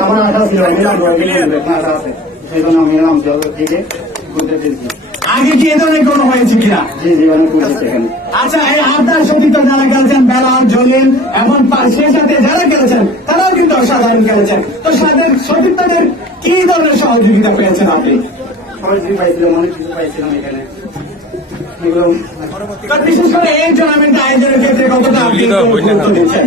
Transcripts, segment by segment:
আমার আশা ছিল আমি আশা আছে সেই জন্য আমি নাম থেকে ঘুরতে পেরেছি আগে কি এ ধরনের কোনো হয়েছে কিনা? জি জি অনেক ঘুরতেছি এখানে আচ্ছা এই আপনার সতীর্থ যারা খেলেছেন বেলাল জলিল এবং পা- সে সাথে যারা খেলেছেন তারাও কিন্তু অসাধারণ খেলেছেন। তো সাদের সতীর্থদের কি ধরনের সহযোগিতা পেয়েছেন আপনি? সবাই পাইছিলাম অনেক কিছু পাইছিলাম এখানে বিশেষ করে এই টুর্নামেন্ট আয়োজনের ক্ষেত্রে কতটা আপনি গুরুত্ব দিচ্ছেন?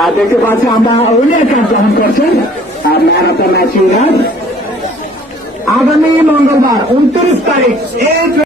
আর দেখতে পাচ্ছি আমরা অনেক গ্রহণ করছেন man of the match. Winner আগামী মঙ্গলবার উনত্রিশ তারিখ, এই